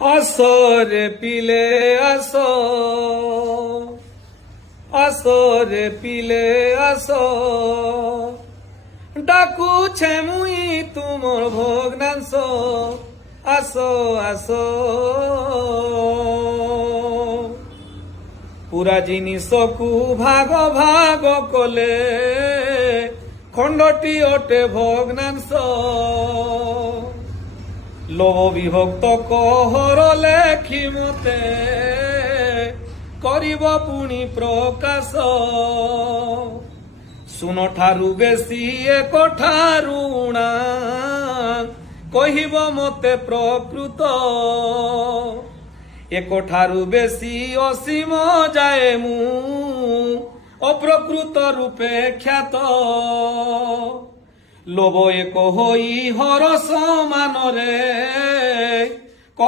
আসরে পিলে আস, আসরে পিলে আস, ডাকুছে মুই তুমর ভগ্নাংশ, আস আস। পুরা জিনিসকু ভাগ ভাগ কলে খণ্ডটি অটে ভগ্নাংশ। লোভ বিভক্ত কহর লেখি মতে করিব পুনি প্রকাশ। শুন ঠারু বেশি এক ঠারু ଊଣା কহিব মতে প্রকৃত। এক ঠারু বেশি অসীম যায় মু অপ্রকৃত রূপে খ্যাত। লোভ এক হই হর সমানরে